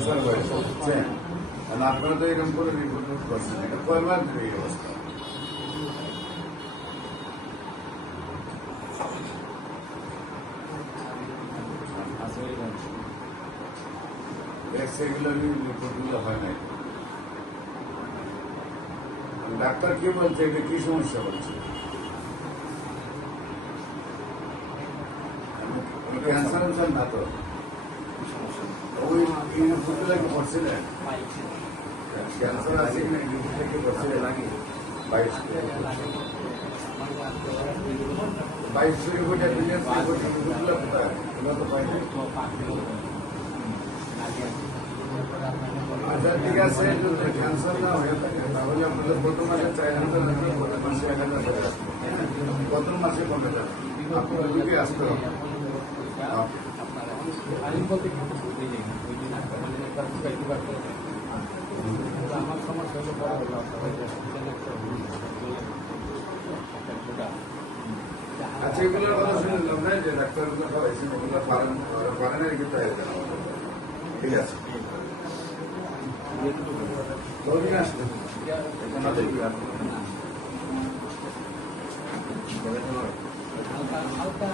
Cancer হয়েছে, বুঝছেন? কারণ আপনারা তো এরকম করে রিপোর্ট করছেন, এটা কয় মাস ধরে এই অবস্থা? সেগুলো রিপোর্টগুলো হয় নাই। ডাক্তার কি বলছে, এটা কি সমস্যা বলছে? ক্যান্সার না তো ওই ইউনিভার্সিটি কি পড়ছিলেন? ক্যান্সার আছে কিনা ইউনিভার্সিটি পড়ছিলেন নাকি? 22 কোটি বিলিয়ন রিপোর্টগুলো কোথায়? এগুলো তো পাইনি। আচ্ছা ঠিক আছে, যদি ক্যান্সার না হয়ে থাকে তাহলে আপনাদের গত মাসে 4,000 লাগবে, গত মাসে 1,000 টাকা আসবে, গত মাসে কমে যাবে। আপনার রুগী আসতে হবে। আমার সমস্যা হলো আচ্ছা এগুলোর কথা শুনলাম না যে ডাক্তারগুলো খাওয়াইছেন, ওগুলো পারেন আর কি, তাই ঠিক আছে। কতদিন আসবেন? হালকা